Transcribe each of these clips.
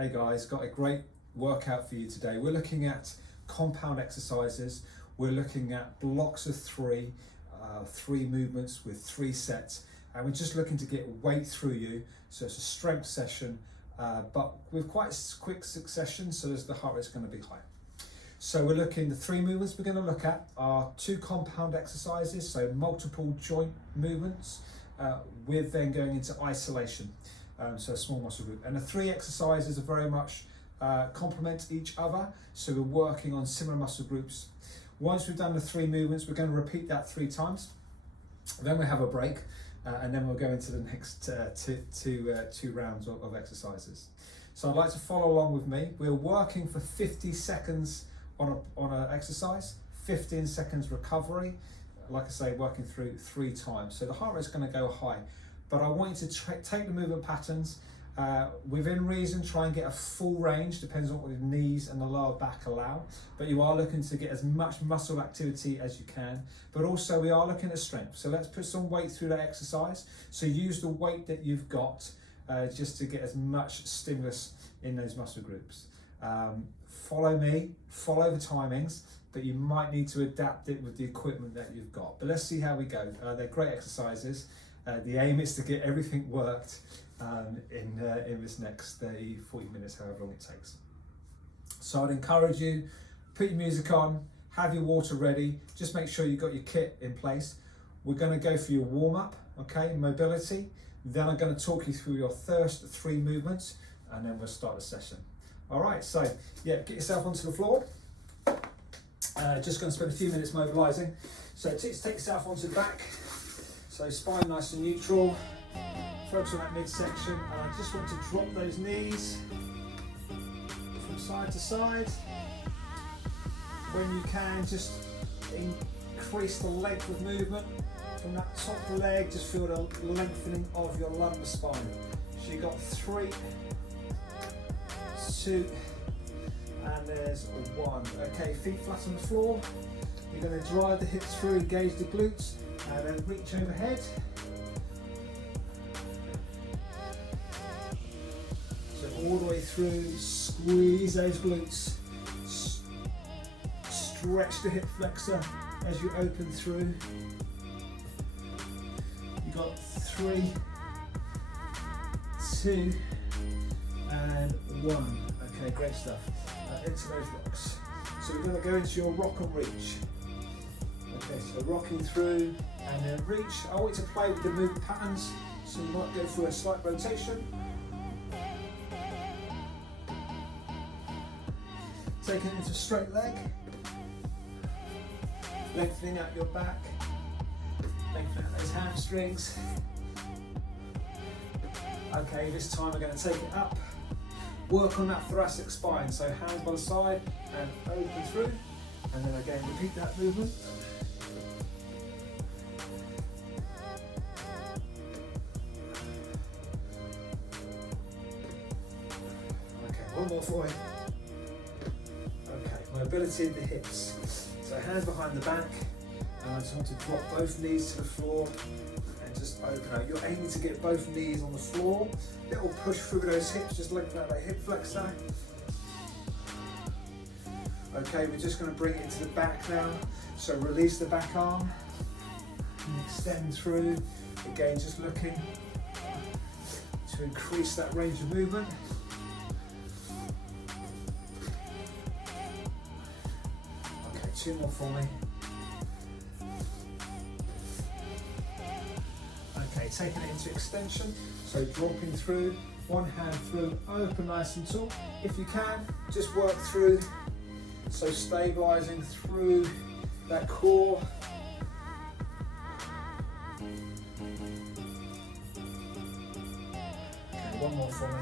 Hey guys, got a great workout for you today. We're looking at compound exercises. We're looking at blocks of three movements with 3 sets, and we're just looking to get weight through you. So it's a strength session, but with quite quick succession, so the heart rate's going to be high. So we're looking, the 3 movements we're going to look at are 2 compound exercises, so multiple joint movements, with then going into isolation. So a small muscle group, and the 3 exercises are very much complement each other, so we're working on similar muscle groups. Once we've done the 3 movements, we're going to repeat that 3 times, then we have a break, and then we'll go into the next two rounds of exercises. So I'd like to follow along with me. We're working for 50 seconds on an exercise, 15 seconds recovery, like I say, working through 3 times. So the heart rate's going to go high. But I want you to take the movement patterns within reason, try and get a full range, depends on what the knees and the lower back allow. But you are looking to get as much muscle activity as you can. But also we are looking at strength. So let's put some weight through that exercise. So use the weight that you've got just to get as much stimulus in those muscle groups. Follow me, follow the timings, but you might need to adapt it with the equipment that you've got. But let's see how we go. They're great exercises. The aim is to get everything worked in this next 30, 40 minutes, however long it takes. So I'd encourage you, put your music on, have your water ready, just make sure you've got your kit in place. We're going to go for your warm-up, okay, mobility. Then I'm going to talk you through your first 3 movements, and then we'll start the session. All right, so yeah, get yourself onto the floor. Just going to spend a few minutes mobilising. So take yourself onto the back. So spine nice and neutral, focus on that midsection, and I just want to drop those knees from side to side. When you can, just increase the length of movement from that top leg, just feel the lengthening of your lumbar spine. So you've got 3, 2, and there's 1. Okay, feet flat on the floor. You're going to drive the hips through, engage the glutes, and then reach overhead. So all the way through, squeeze those glutes. Stretch the hip flexor as you open through. You've got 3, 2, and 1. Okay, great stuff. Into those rocks. So we're going to go into your rock and reach. Okay, so rocking through and then reach. I want you to play with the movement patterns, so you might go through a slight rotation. Taking it into straight leg. Lengthening out your back. Lengthening out those hamstrings. Okay, this time we're going to take it up. Work on that thoracic spine, so hands by the side and open through. And then again, repeat that movement. One more for you. Okay, mobility of the hips. So hands behind the back, and I just want to drop both knees to the floor and just open out. You're aiming to get both knees on the floor. Little push through those hips, just lengthen out that hip flexor. Okay, we're just going to bring it into the back now. So release the back arm and extend through. Again, just looking to increase that range of movement. Okay, 2 more for me. Okay, taking it into extension, so dropping through, one hand through, open nice and tall. If you can, just work through, so stabilising through that core. Okay, 1 more for me.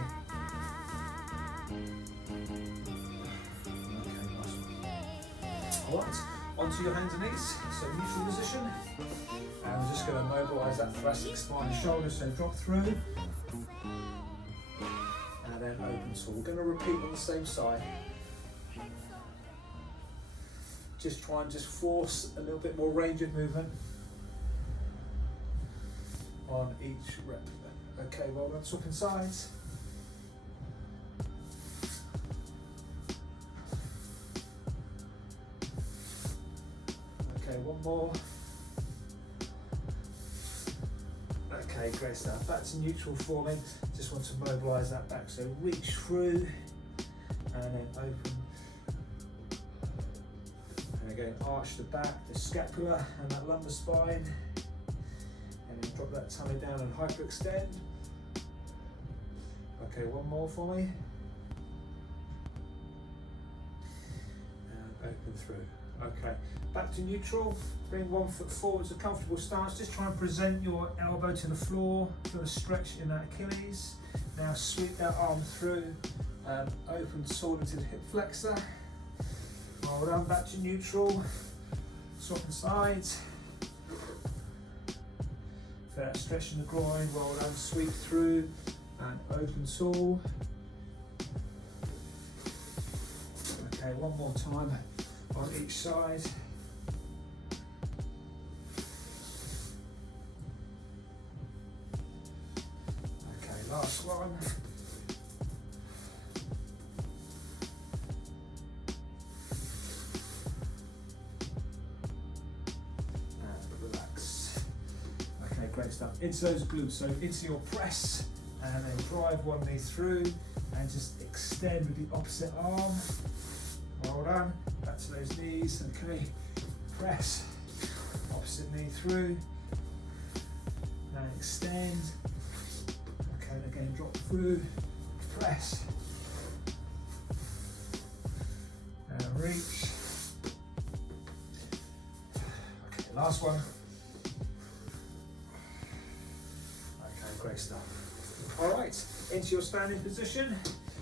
Okay, nice one. All right, onto your hands and knees, so neutral position. And we're just going to mobilise that thoracic spine and shoulders, so drop through. And then open, so we're going to repeat on the same side. Just try and force a little bit more range of movement on each rep. Okay, well, we're swapping sides. one more. Okay, great stuff. Back to neutral forming. Just want to mobilise that back. So reach through and then open. And again, arch the back, the scapula and that lumbar spine. And then drop that tummy down and hyperextend. Okay, one more for me. And open through. Okay, back to neutral. Bring one foot forward to a comfortable stance. Just try and present your elbow to the floor. Feel a stretch in that Achilles. Now sweep that arm through and open sword into the hip flexor. Roll down back to neutral. Swapping sides. Feel that stretch in the groin. Roll down, sweep through and open saw. Okay, one more time on each side. Okay, last one. And relax. Okay, great stuff. Into those glutes, so into your press, and then drive one knee through, and just extend with the opposite arm. Well done. Back to those knees. Okay. Press. Opposite knee through. And extend. Okay. Again, drop through. Press. And reach. Okay. Last one. Okay. Great stuff. All right. Into your standing position.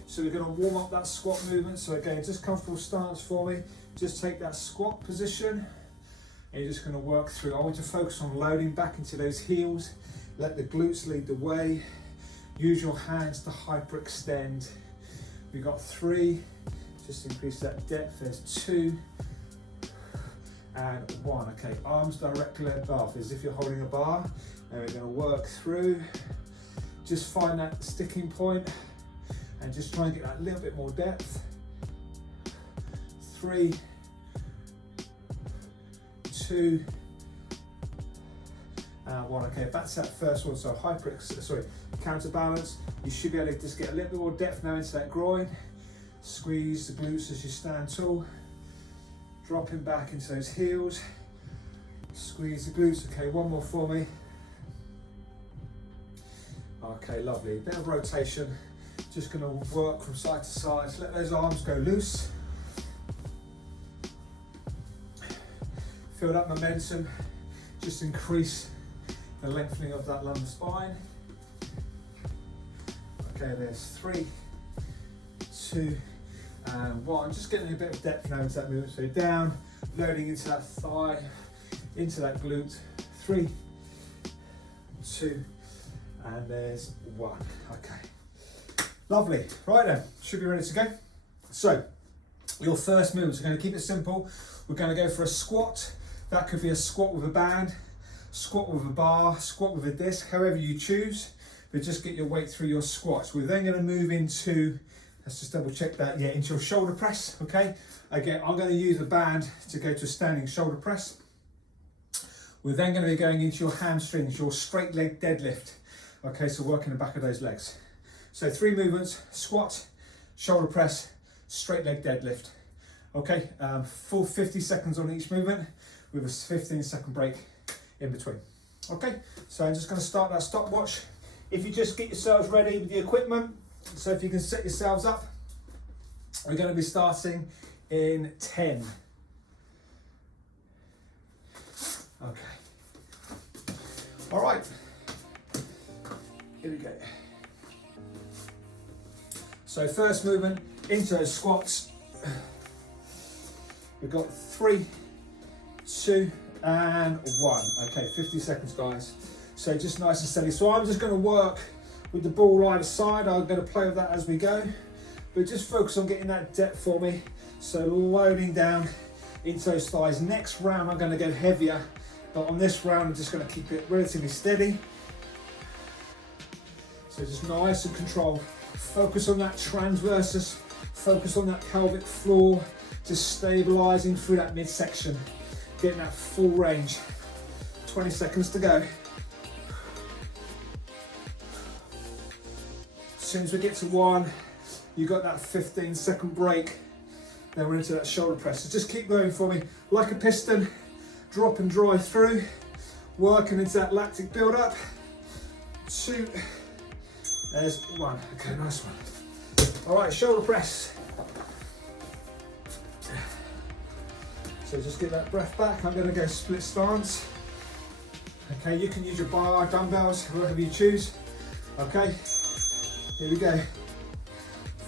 So we're going to warm up that squat movement. So again, just comfortable stance for me. Just take that squat position and you're just going to work through. I want to focus on loading back into those heels. Let the glutes lead the way. Use your hands to hyperextend. We've got 3. Just increase that depth. There's 2 and 1. Okay, arms directly above as if you're holding a bar. And we're going to work through. Just find that sticking point. And just try and get that little bit more depth. 3, 2, and 1. Okay, that's that first one. So counterbalance. You should be able to just get a little bit more depth now into that groin. Squeeze the glutes as you stand tall. Dropping back into those heels. Squeeze the glutes. Okay, one more for me. Okay, lovely. Bit of rotation. Just going to work from side to side. Let those arms go loose. Feel that momentum. Just increase the lengthening of that lumbar spine. Okay, there's 3, 2, and 1. Just getting a bit of depth now into that movement. So down, loading into that thigh, into that glute. 3, 2, and there's 1. Okay. Lovely. Right then, should be ready to go. So, your first movement, so we're going to keep it simple. We're going to go for a squat. That could be a squat with a band, squat with a bar, squat with a disc, however you choose. But just get your weight through your squats. We're then going to move into, let's just double check that, yeah, into your shoulder press, okay? Again, I'm going to use the band to go to a standing shoulder press. We're then going to be going into your hamstrings, your straight leg deadlift. Okay, so working the back of those legs. So 3 movements: squat, shoulder press, straight leg deadlift. Okay, full 50 seconds on each movement with a 15-second break in between. Okay, so I'm just going to start that stopwatch. If you just get yourselves ready with the equipment, so if you can set yourselves up, we're going to be starting in 10. Okay. All right. Here we go. So first movement, into those squats. We've got 3, 2, and 1. Okay, 50 seconds, guys. So just nice and steady. So I'm just going to work with the ball either side. I'm going to play with that as we go. But just focus on getting that depth for me. So loading down into those thighs. Next round, I'm going to go heavier. But on this round, I'm just going to keep it relatively steady. So just nice and controlled. Focus on that transversus. Focus on that pelvic floor. Just stabilizing through that midsection. getting that full range. 20 seconds to go. As soon as we get to 1, you got that 15-second break. Then we're into that shoulder press. So just keep going for me. Like a piston, drop and drive through. Working into that lactic build-up. 2, there's 1. Okay, nice one. All right, shoulder press. So just get that breath back. I'm gonna go split stance. Okay, you can use your bar, dumbbells, whatever you choose. Okay, here we go.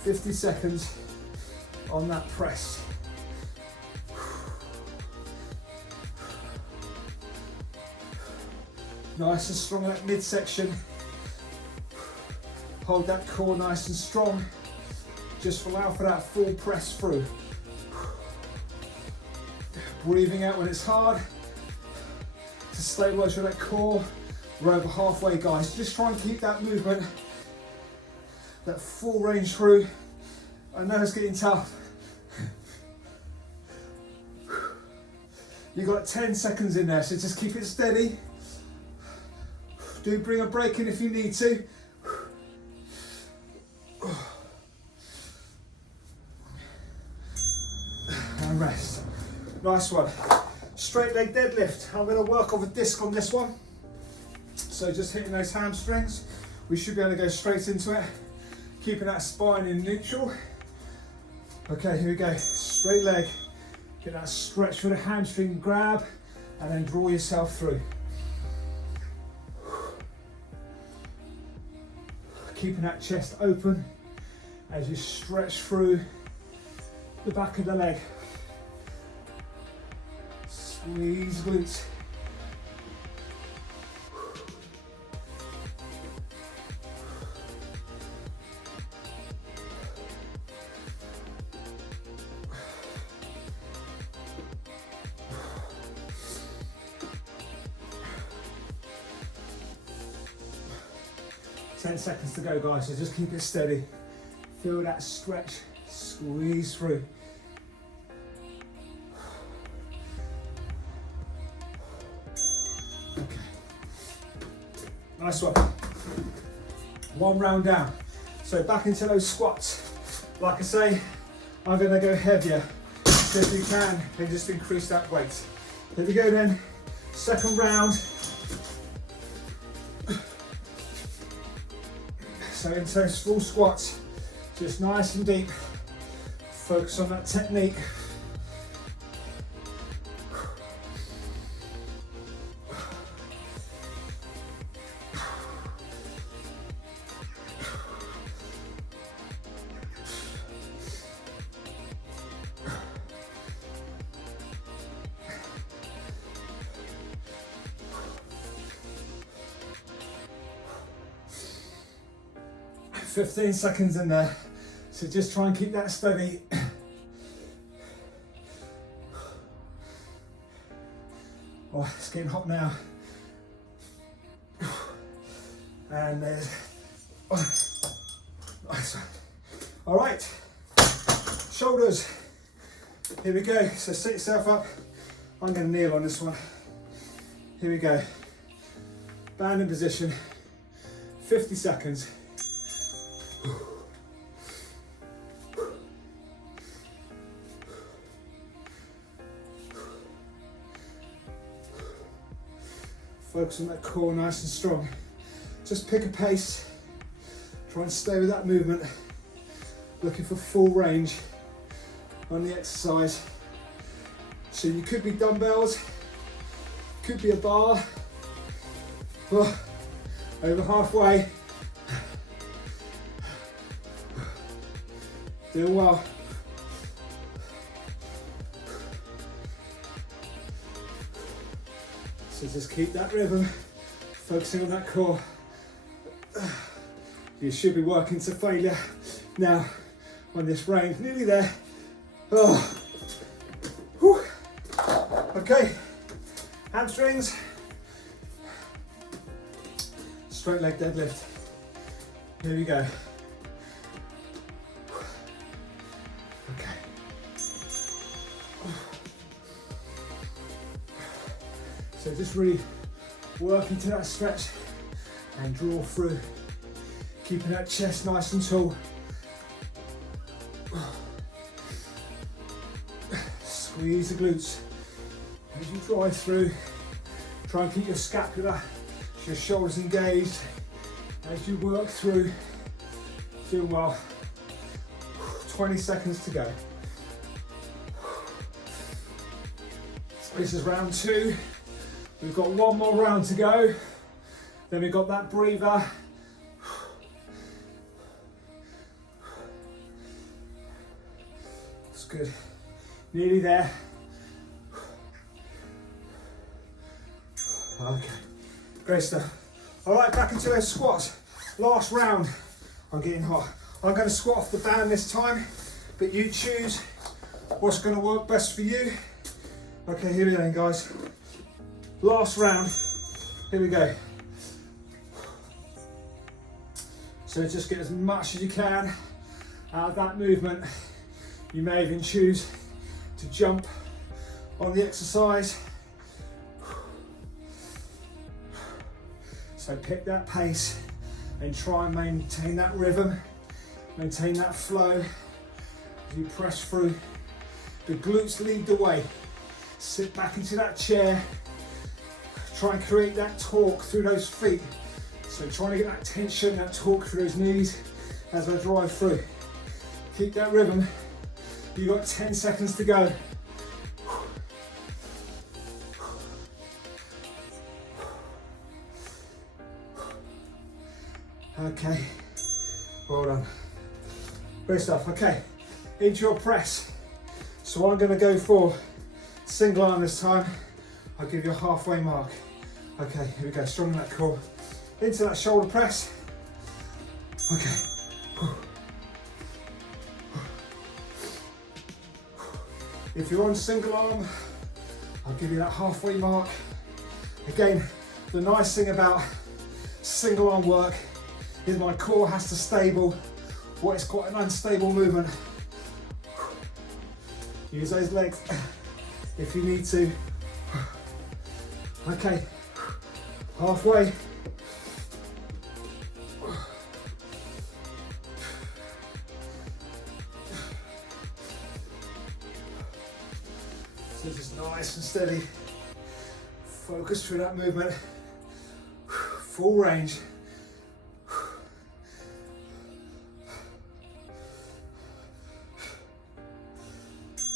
50 seconds on that press. Nice and strong in that midsection. Hold that core nice and strong. Just allow for that full press through. Breathing out when it's hard. To stabilize with that core. We're over halfway, guys. Just try and keep that movement, that full range through. I know it's getting tough. You've got 10 seconds in there, so just keep it steady. Do bring a break in if you need to. And rest. Nice one. Straight leg deadlift. I'm going to work off a disc on this one. So just hitting those hamstrings. We should be able to go straight into it. Keeping that spine in neutral. Okay, here we go. Straight leg. Get that stretch for the hamstring grab and then draw yourself through. Keeping that chest open as you stretch through the back of the leg. Squeeze glutes. Ten seconds to go, guys, so just keep it steady. Feel that stretch, squeeze through. Okay. Nice one. One round down. So back into those squats. Like I say, I'm gonna go heavier. So if you can, then just increase that weight. Here we go then, second round. So into those full squats, just nice and deep. Focus on that technique. – 15 seconds in there, so just try and keep that steady. Oh, it's getting hot now. And there's, nice one. All right, shoulders. Here we go. So sit yourself up. I'm going to kneel on this one. Here we go. Band in position. 50 seconds. Focus on that core nice and strong. Just pick a pace. Try and stay with that movement. Looking for full range on the exercise. So you could be dumbbells, could be a bar. Oh, over halfway. Doing well. So just keep that rhythm, focusing on that core. You should be working to failure now on this range, nearly there. Oh. Whew. Okay, hamstrings, straight leg deadlift. Here we go. So just really work into that stretch and draw through, keeping that chest nice and tall. Squeeze the glutes as you drive through. Try and keep your scapula, your shoulders engaged as you work through. Doing well. 20 seconds to go. This is round 2. We've got one more round to go. Then we've got that breather. That's good. Nearly there. Okay, great stuff. All right, back into those squats. Last round. I'm getting hot. I'm going to squat off the band this time, but you choose what's going to work best for you. Okay, here we go, guys. Last round. Here we go. So just get as much as you can out of that movement. You may even choose to jump on the exercise. So pick that pace and try and maintain that rhythm, maintain that flow as you press through. The glutes lead the way. Sit back into that chair. Try and create that torque through those feet. So trying to get that tension, that torque through those knees as I drive through. Keep that rhythm. You've got 10 seconds to go. Okay, well done. Great stuff. Okay, into your press. So I'm going to go for single arm this time. I'll give you a halfway mark. Okay, here we go. Strong in that core. Into that shoulder press. Okay. If you're on single arm, I'll give you that halfway mark. Again, the nice thing about single arm work is my core has to stable what is quite an unstable movement. Use those legs if you need to. Okay, halfway. So just nice and steady. Focus through that movement. Full range.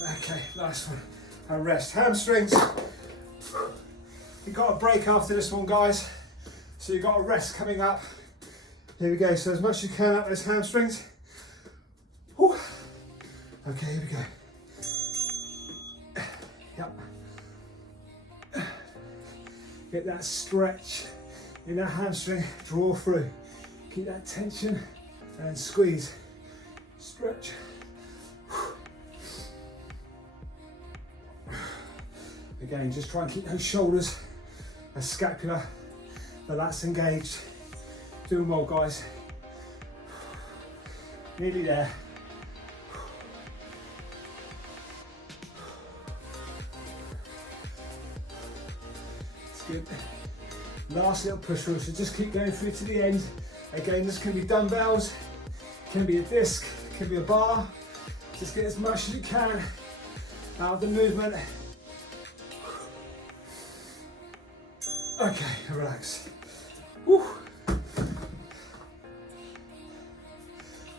Okay, nice one. And rest. Hamstrings. You've got a break after this one, guys. So you've got a rest coming up. Here we go. So as much as you can up those hamstrings. Whew. Okay, here we go. Yep. Get that stretch in that hamstring. Draw through. Keep that tension and squeeze. Stretch. Again, just try and keep those shoulders, that scapula, that's engaged. Doing well, guys. Nearly there. It's good. Last little push through, so just keep going through to the end. Again, this can be dumbbells, can be a disc, can be a bar. Just get as much as you can out of the movement. Okay, relax. Woo.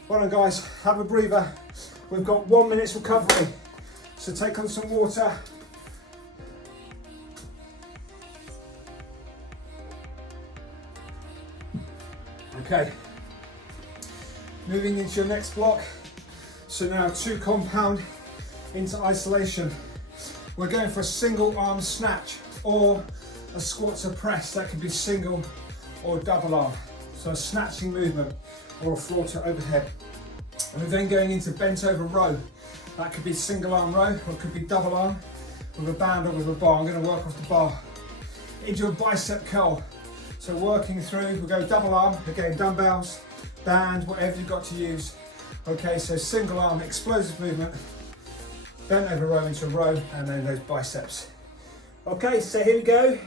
Well done, guys, have a breather. We've got 1 minute's recovery. So take on some water. Okay, moving into your next block. So now 2 compound into isolation. We're going for a single arm snatch or a squat to press. That can be single or double arm. So a snatching movement or a floor to overhead. And we're then going into bent over row. That could be single arm row or it could be double arm with a band or with a bar. I'm going to work off the bar. Into a bicep curl. So working through, we'll go double arm, again dumbbells, band, whatever you've got to use. Okay, so single arm, explosive movement, bent over row into a row, and then those biceps. Okay, so here we go.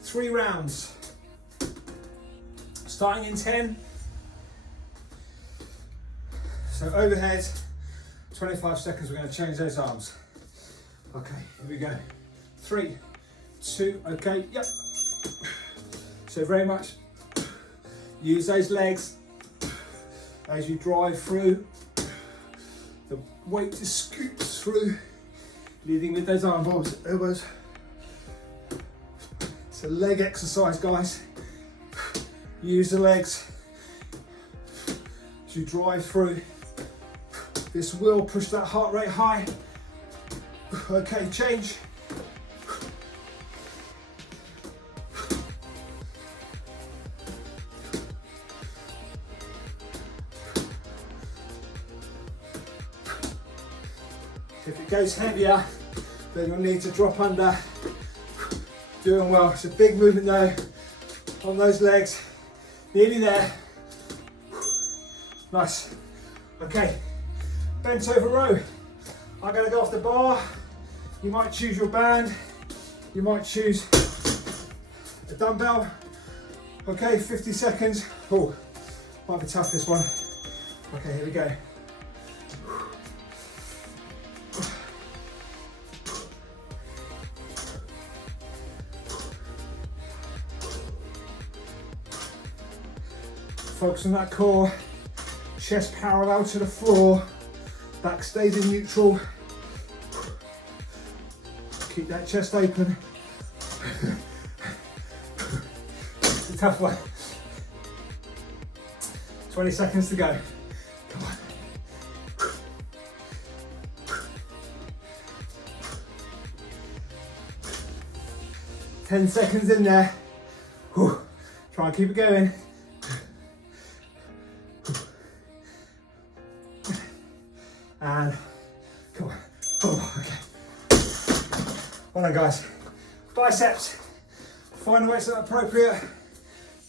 Three rounds. Starting in 10. So overhead, 25 seconds, we're going to change those arms. Okay, here we go. 3, 2, okay, yep. So very much use those legs as you drive through. The weight just scoops through, leading with those arm bobs, elbows. It's a leg exercise, guys. Use the legs as you drive through. This will push that heart rate high. Okay, change. If it goes heavier, then you'll need to drop under. Doing well. It's a big movement though on those legs. Nearly there. Nice. Okay. Bent over row. I'm going to go off the bar. You might choose your band. You might choose a dumbbell. Okay, 50 seconds. Oh, might be tough this one. Okay, here we go. Focus on that core. Chest parallel to the floor. Back stays in neutral. Keep that chest open. It's a tough one. 20 seconds to go. Come on. 10 seconds in there. Whew. Try and keep it going. And come on. Oh, okay. Well done, guys. Biceps. Find the weights that are appropriate.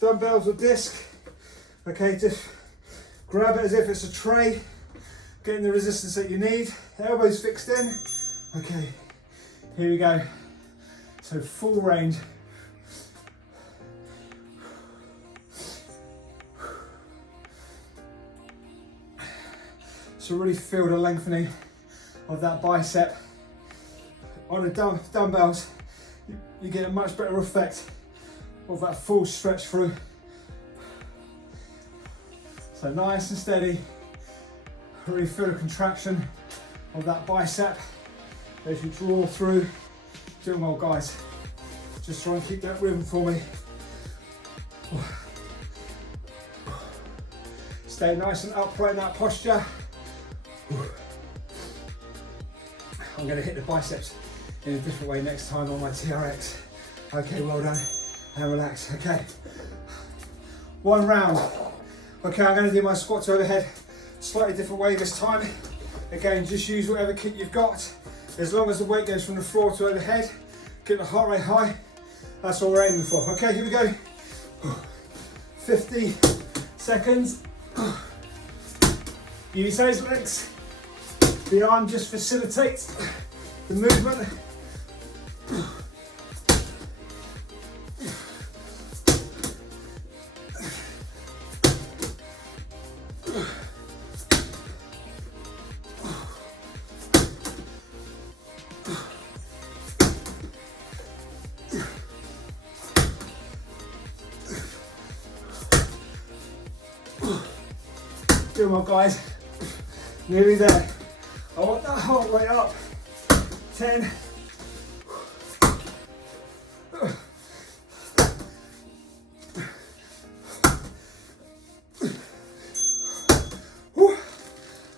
Dumbbells or disc. Okay, just grab it as if it's a tray. Getting the resistance that you need. Elbows fixed in. Okay, here we go. So full range. So really feel the lengthening of that bicep. On the dumbbells, you get a much better effect of that full stretch through. So nice and steady. Really feel the contraction of that bicep as you draw through. Doing well, guys. Just try and keep that rhythm for me. Stay nice and upright in that posture. I'm going to hit the biceps in a different way next time on my TRX. Okay, well done. And relax. Okay. One round. Okay, I'm going to do my squats overhead slightly different way this time. Again, just use whatever kit you've got. As long as the weight goes from the floor to overhead, get the heart rate high. That's all we're aiming for. Okay, here we go. 50 seconds. Use those legs. The arm just facilitates the movement. Doing well, guys. Nearly there. I want that heart rate up. 10.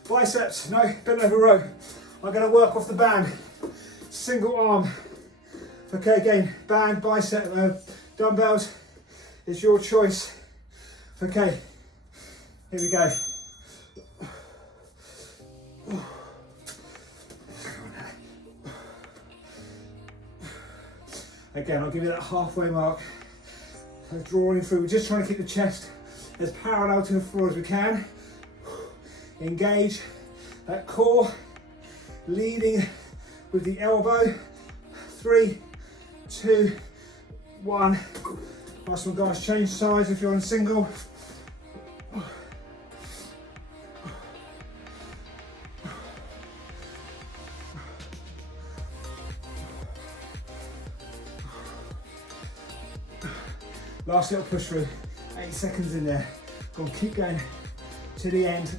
Biceps, no, bent over row. I'm going to work off the band. Single arm. Okay, again, band, bicep, dumbbells. It's your choice. Okay, here we go. Again, I'll give you that halfway mark. So drawing through, we're just trying to keep the chest as parallel to the floor as we can. Engage that core, leading with the elbow. 3, 2, 1. Nice one, guys. Change size if you're on single. Last little push through. 8 seconds in there. Go on, keep going to the end.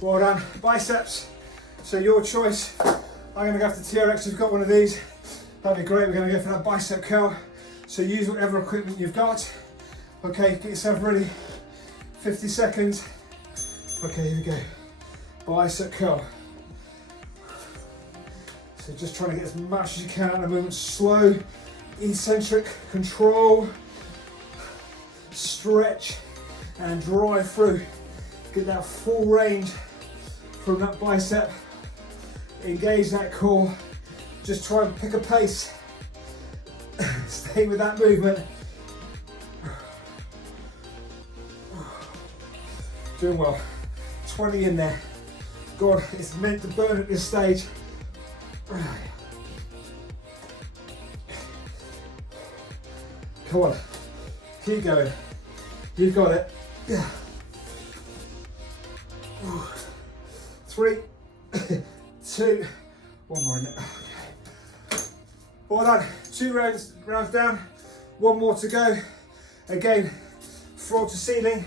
Well done. Biceps. So your choice. I'm going to go for the TRX if you've got one of these. That'd be great. We're going to go for that bicep curl. So use whatever equipment you've got. Okay, get yourself ready. 50 seconds. Okay, here we go. Bicep curl. So just trying to get as much as you can out of the movement. Slow, eccentric, control, stretch, and drive through. Get that full range from that bicep. Engage that core. Just try and pick a pace. Stay with that movement. Doing well. 20 in there. God, it's meant to burn at this stage. Come on. Keep going. You've got it. 3, 2, 1 more in there. Okay. Well done. 2 rounds down. 1 more to go. Again, floor to ceiling.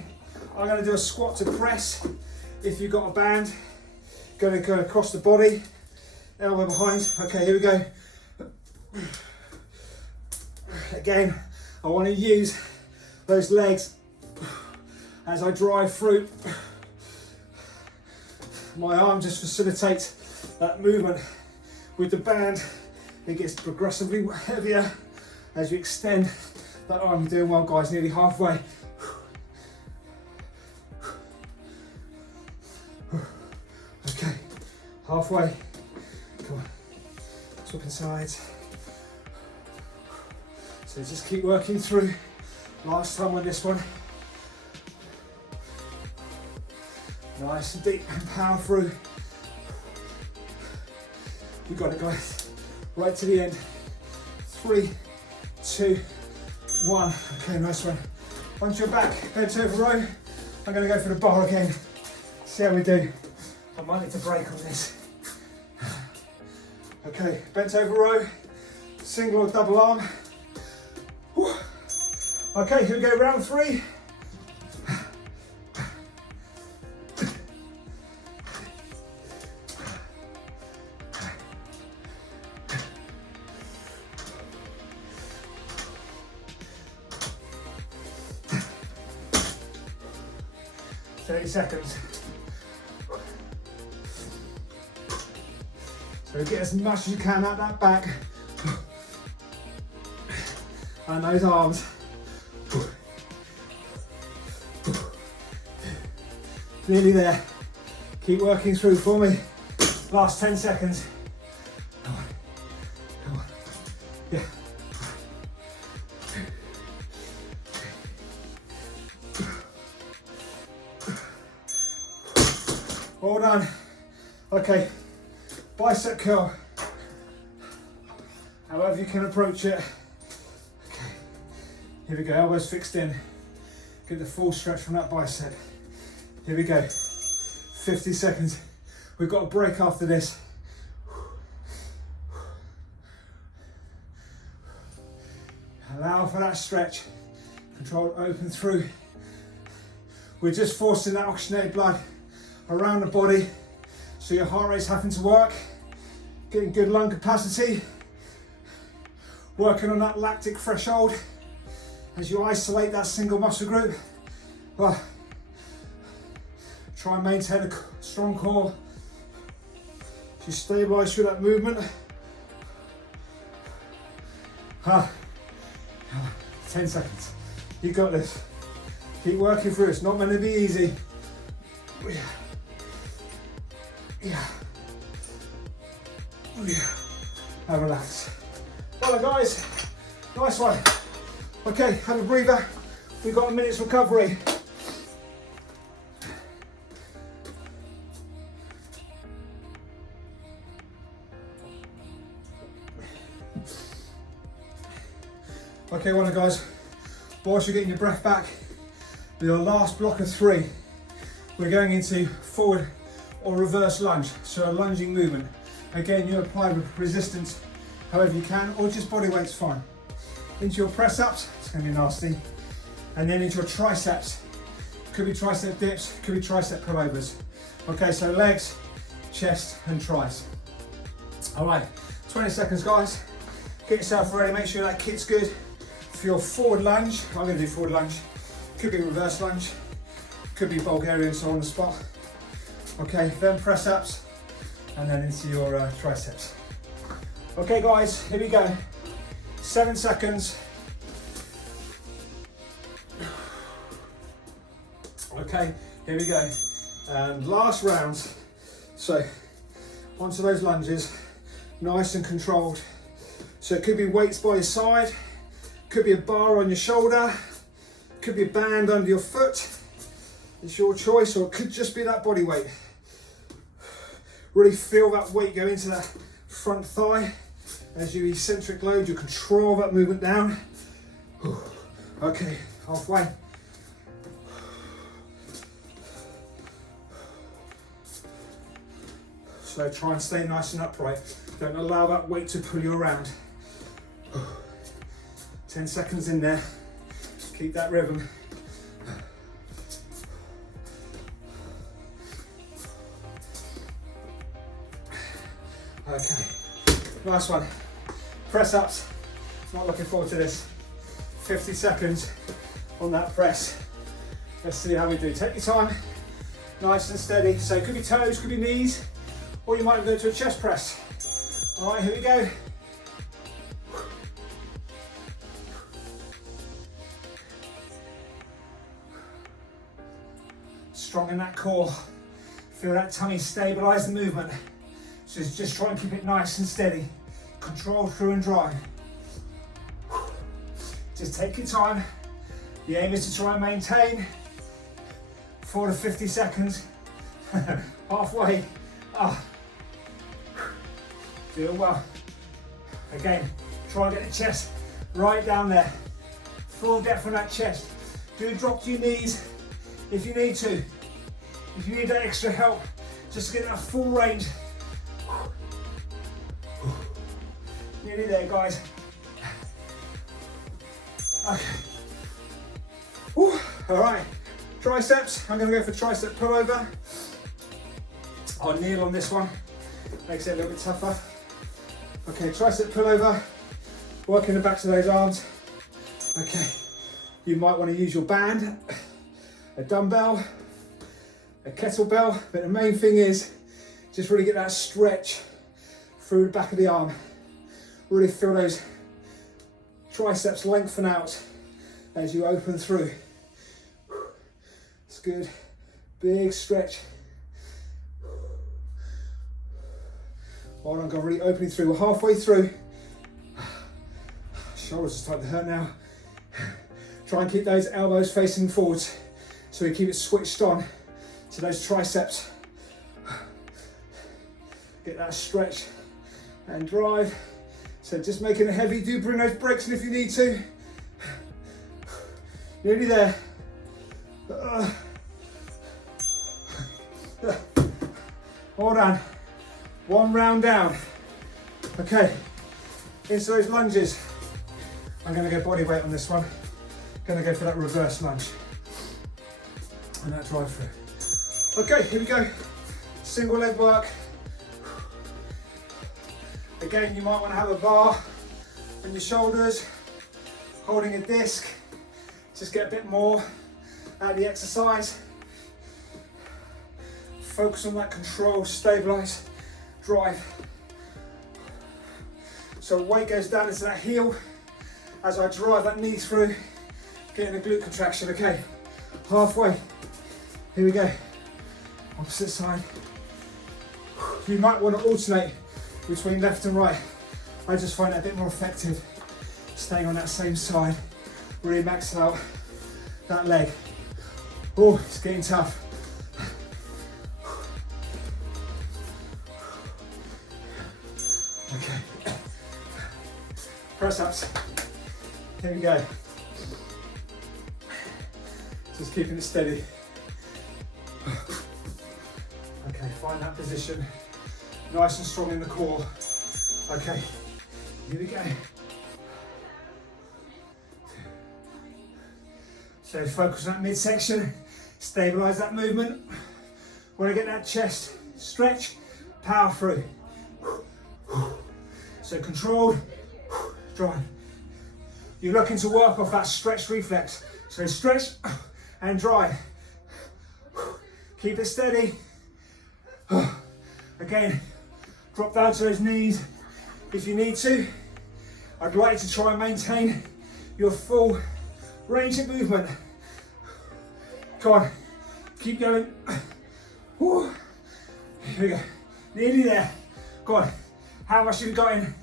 I'm going to do a squat to press. If you've got a band, going to go across the body, elbow behind. Okay, here we go. Again, I want to use those legs as I drive through. My arm just facilitates that movement. With the band, it gets progressively heavier as you extend that arm. You're doing well, guys, nearly halfway. Okay, halfway. Come on, swapping sides. So just keep working through. Last time on this one. Nice and deep and power through. You got it, guys. Right to the end. 3, 2, 1. Okay, nice one. Once you're back, bent over row. I'm going to go for the bar again. See how we do. I might need to break on this. Okay, bent over row. Single or double arm. Whew. Okay, here we go, round 3. 30 seconds. So get as much as you can out that back and those arms. Nearly there. Keep working through for me. Last 10 seconds. Come on. Come on. Yeah. Well done. Okay, bicep curl. However you can approach it. Okay, here we go, elbows fixed in. Get the full stretch from that bicep. Here we go, 50 seconds. We've got a break after this. Allow for that stretch. Control, open through. We're just forcing that oxygenated blood around the body, so your heart rate's having to work, getting good lung capacity, working on that lactic threshold as you isolate that single muscle group. Try and maintain a strong core as you stabilise through that movement. 10 seconds. You got this. Keep working through. It's not meant to be easy. Yeah. And relax. Well, guys, nice one. Okay, have a breather. We've got a minute's recovery. Okay, well done guys. Whilst you're getting your breath back, with your last block of 3, we're going into forward or reverse lunge, so a lunging movement. Again, you apply resistance however you can, or just body weight's fine. Into your press ups, it's going to be nasty, and then into your triceps. Could be tricep dips, could be tricep pullovers. Okay, so legs, chest and tries. All right, 20 seconds guys. Get yourself ready, make sure that kit's good. For your forward lunge, I'm going to do forward lunge. Could be reverse lunge, could be Bulgarian, so on the spot. Okay, then press ups, and then into your triceps. Okay guys, here we go. 7 seconds. Okay, here we go. And last round. So, onto those lunges, nice and controlled. So it could be weights by your side, could be a bar on your shoulder, could be a band under your foot. It's your choice, or it could just be that body weight. Really feel that weight go into that front thigh. As you eccentric load, you control that movement down. Okay, halfway. So try and stay nice and upright. Don't allow that weight to pull you around. 10 seconds in there. Keep that rhythm. Okay, last one. Press ups. Not looking forward to this. 50 seconds on that press. Let's see how we do. Take your time, nice and steady. So it could be toes, could be knees, or you might go to a chest press. All right, here we go. Strong in that core. Feel that tummy stabilize the movement. So just try and keep it nice and steady. Control through and drive. Just take your time. The aim is to try and maintain 4 to 50 seconds. Halfway. Doing well. Again, try and get the chest right down there. Full depth on that chest. Do drop to your knees if you need to. If you need that extra help, just get that full range. Nearly there, guys. Okay. Whew. All right, triceps. I'm going to go for tricep pullover. I'll kneel on this one. Makes it a little bit tougher. Okay, tricep pullover. Working the backs of those arms. Okay. You might want to use your band, a dumbbell, a kettlebell, but the main thing is just really get that stretch through the back of the arm. Really feel those triceps lengthen out as you open through. It's good. Big stretch. Well done, God, really opening through. We're halfway through. Shoulders are starting to hurt now. Try and keep those elbows facing forwards so we keep it switched on to those triceps. Get that stretch and drive. So just making it heavy, do bring those breaks in if you need to. Nearly there. Well done. One round down. Okay, into those lunges. I'm going to go body weight on this one. Going to go for that reverse lunge and that drive through. Okay, here we go. Single leg work. Again, you might want to have a bar on your shoulders, holding a disc. Just get a bit more out of the exercise. Focus on that control, stabilize, drive. So weight goes down into that heel as I drive that knee through, getting a glute contraction. Okay, halfway. Here we go. Opposite side. You might want to alternate between left and right. I just find that a bit more effective, staying on that same side, really max out that leg. Oh, it's getting tough. Okay. Press ups. Here we go. Just keeping it steady. Okay, find that position. Nice and strong in the core. Okay, here we go. So focus on that midsection, stabilise that movement. Want to get that chest stretch, power through. So controlled, drive. You're looking to work off that stretch reflex. So stretch and drive. Keep it steady. Again, drop down to those knees if you need to. I'd like to try and maintain your full range of movement. Come on, keep going. Here we go, nearly there. Go on, how much have you got in?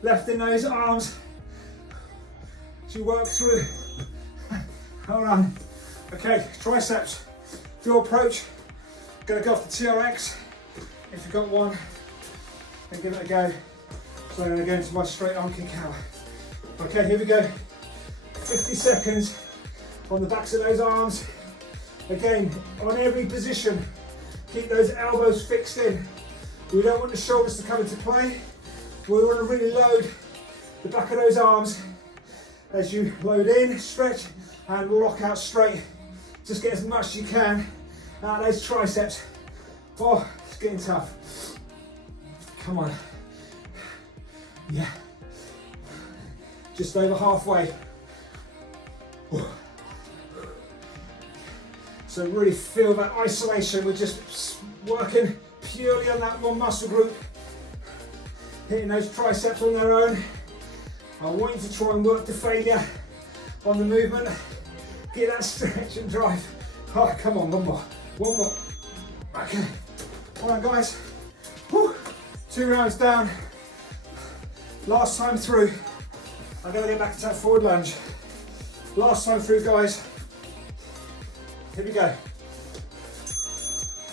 Left in those arms. As you work through. Hold on. Okay, triceps. Dual approach. Gonna go off the TRX. If you've got one, then give it a go. So I'm gonna go into my straight arm kick out. Okay, here we go. 50 seconds on the backs of those arms. Again, on every position, keep those elbows fixed in. We don't want the shoulders to come into play. We want to really load the back of those arms as you load in, stretch, and lock out straight. Just get as much as you can out of those triceps. Oh, it's getting tough. Come on. Yeah. Just over halfway. So really feel that isolation. We're just working purely on that one muscle group. Hitting those triceps on their own. I want you to try and work to failure on the movement. Get that stretch and drive. Oh, come on, one more. One more. Okay. All right, guys. Whew. 2 rounds down. Last time through. I'm going to get back to that forward lunge. Last time through, guys. Here we go.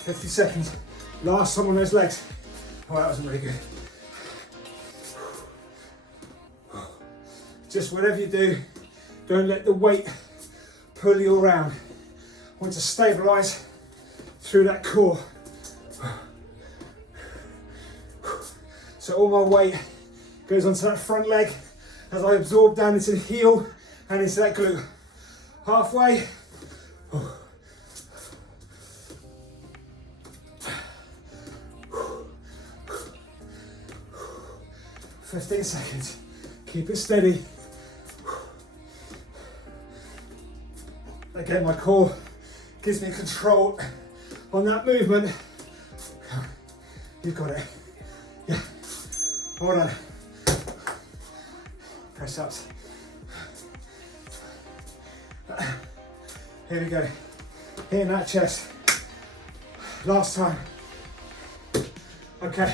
50 seconds. Last time on those legs. Oh, that wasn't really good. Just whatever you do, don't let the weight pull you around. I want to stabilise through that core. So all my weight goes onto that front leg as I absorb down into the heel and into that glute. Halfway. 15 seconds. Keep it steady. Again, my core gives me control on that movement. You've got it. Yeah. Hold on. Press ups. Here we go. Hitting that chest. Last time. Okay.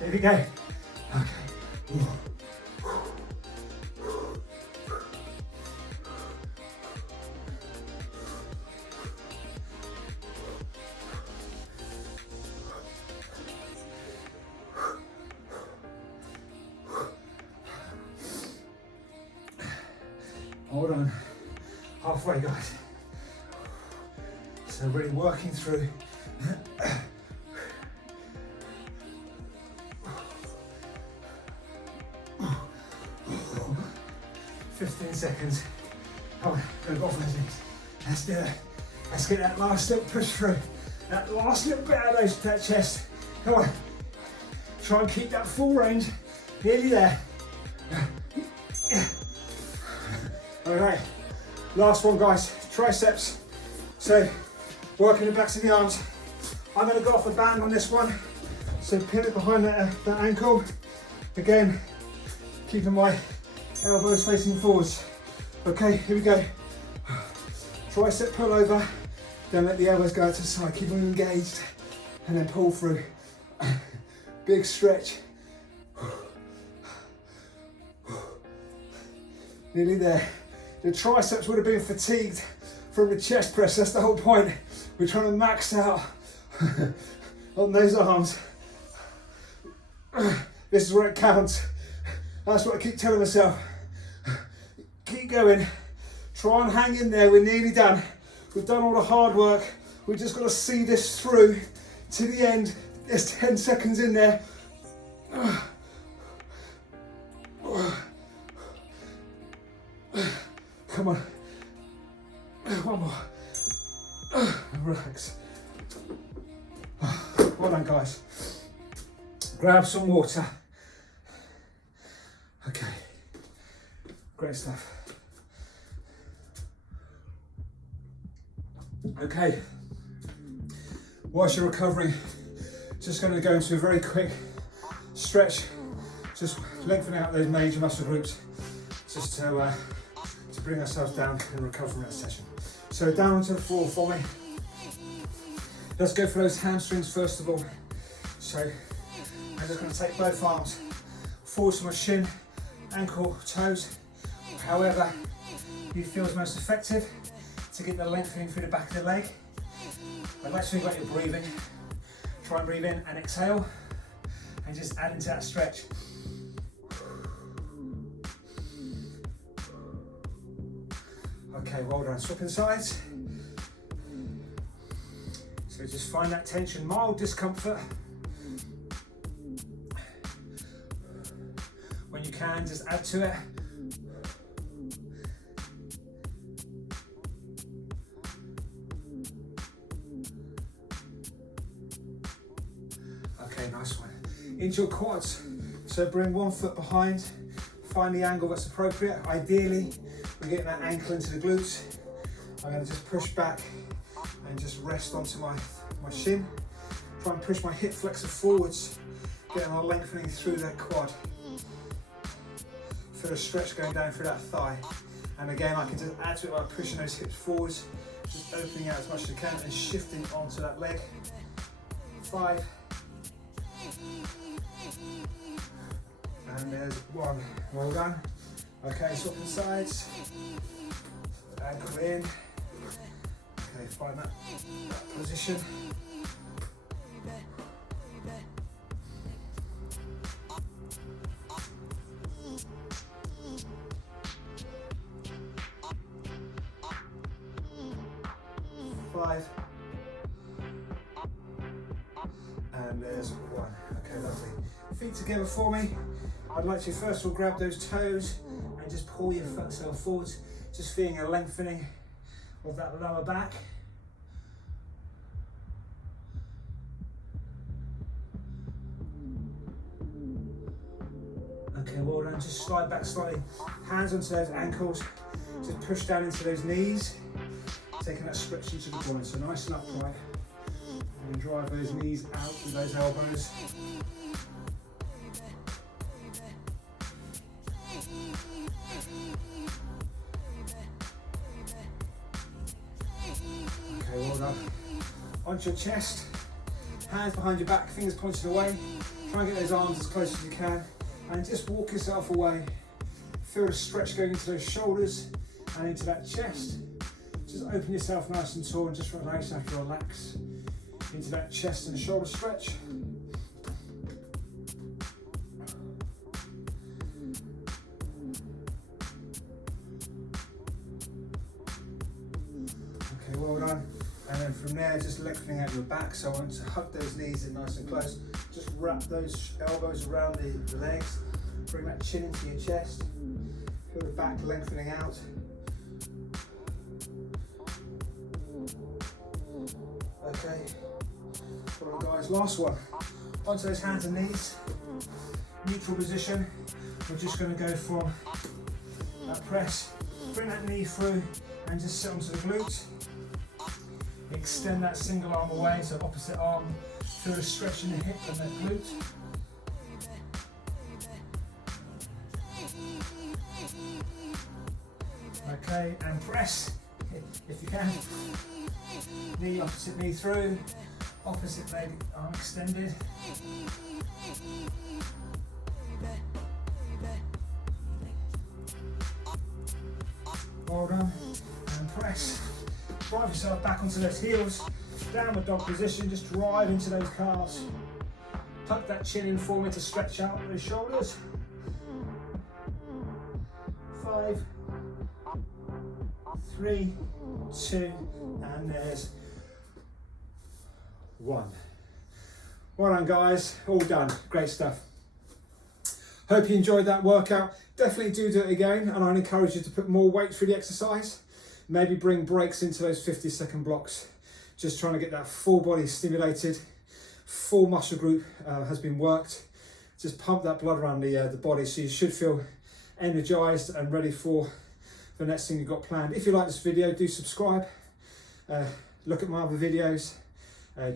Here we go. Okay. Hold on. Halfway, guys. So really working through. 15 seconds. Come on, go off those knees. Let's do it. Let's get that last little push through. That last little bit out of that chest. Come on. Try and keep that full range. Nearly there. Alright, last one, guys. Triceps. So, working the backs of the arms. I'm going to go off the band on this one. So pin it behind that ankle. Again, keeping my elbows facing forwards. Okay, here we go. Tricep pull over. Don't let the elbows go out to the side. Keep them engaged. And then pull through. Big stretch. Nearly there. The triceps would have been fatigued from the chest press. That's the whole point. We're trying to max out on those arms. This is where it counts. That's what I keep telling myself. Keep going. Try and hang in there. We're nearly done. We've done all the hard work. We've just got to see this through to the end. There's 10 seconds in there. Come on. One more. Relax. Well done, guys. Grab some water. Okay. Great stuff. Okay. Whilst you're recovering, just going to go into a very quick stretch, just lengthening out those major muscle groups, just to bring ourselves down and recover from that session. So down onto the floor for me. Let's go for those hamstrings first of all. So I'm just going to take both arms forward to my shin, ankle, toes, however you feel is most effective to get the lengthening through the back of the leg. I'd like to think about your breathing. Try and breathe in and exhale, and just add into that stretch. Okay, well done. Swapping sides. So just find that tension, mild discomfort. When you can, just add to it. Okay, nice one. Into your quads. So bring one foot behind, find the angle that's appropriate. Ideally, we're getting that ankle into the glutes. I'm going to just push back and just rest onto my shin. Try and push my hip flexor forwards, getting a lengthening through that quad. Feel a stretch going down through that thigh. And again, I can just add to it by pushing those hips forwards, just opening out as much as I can and shifting onto that leg. 5. And there's 1. Well done. Okay, swapping sides. Ankle in. Okay, find that position. And there's 1. Okay, lovely. Feet together for me. I'd like to first of all grab those toes and just pull yourself forwards, just feeling a lengthening of that lower back. Okay, well done. Just slide back slightly. Hands onto those ankles. Just push down into those knees. Taking that stretch into the joints, so nice and upright. And drive those knees out with those elbows. Okay, well done. Onto your chest, hands behind your back, fingers pointed away. Try and get those arms as close as you can, and just walk yourself away. Feel the stretch going into those shoulders and into that chest. Just open yourself nice and tall and just relax after relax into that chest and shoulder stretch. Okay, well done. And then from there, just lengthening out your back. So I want to hug those knees in nice and close. Just wrap those elbows around the legs. Bring that chin into your chest. Feel the back lengthening out. Okay, well done, guys. Last one. Onto those hands and knees. Neutral position. We're just going to go from that press. Bring that knee through and just sit onto the glute. Extend that single arm away, so opposite arm. Feel a stretch in the hip and that glute. Okay, and press if you can. Knee opposite knee through, opposite leg arm extended. Well done, and press. Drive yourself back onto those heels, downward dog position, just drive into those calves. Tuck that chin in for me to stretch out those shoulders. 5, 3, 2, and there's 1. Well done guys, all done, great stuff. Hope you enjoyed that workout. Definitely do it again, and I'd encourage you to put more weight through the exercise. Maybe bring breaks into those 50-second blocks. Just trying to get that full body stimulated, full muscle group has been worked. Just pump that blood around the body, so you should feel energized and ready for the next thing you've got planned. If you like this video, do subscribe, look at my other videos,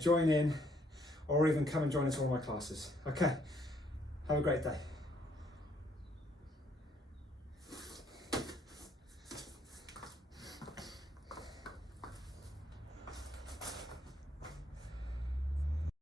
join in, or even come and join us in one of my classes. Okay, have a great day.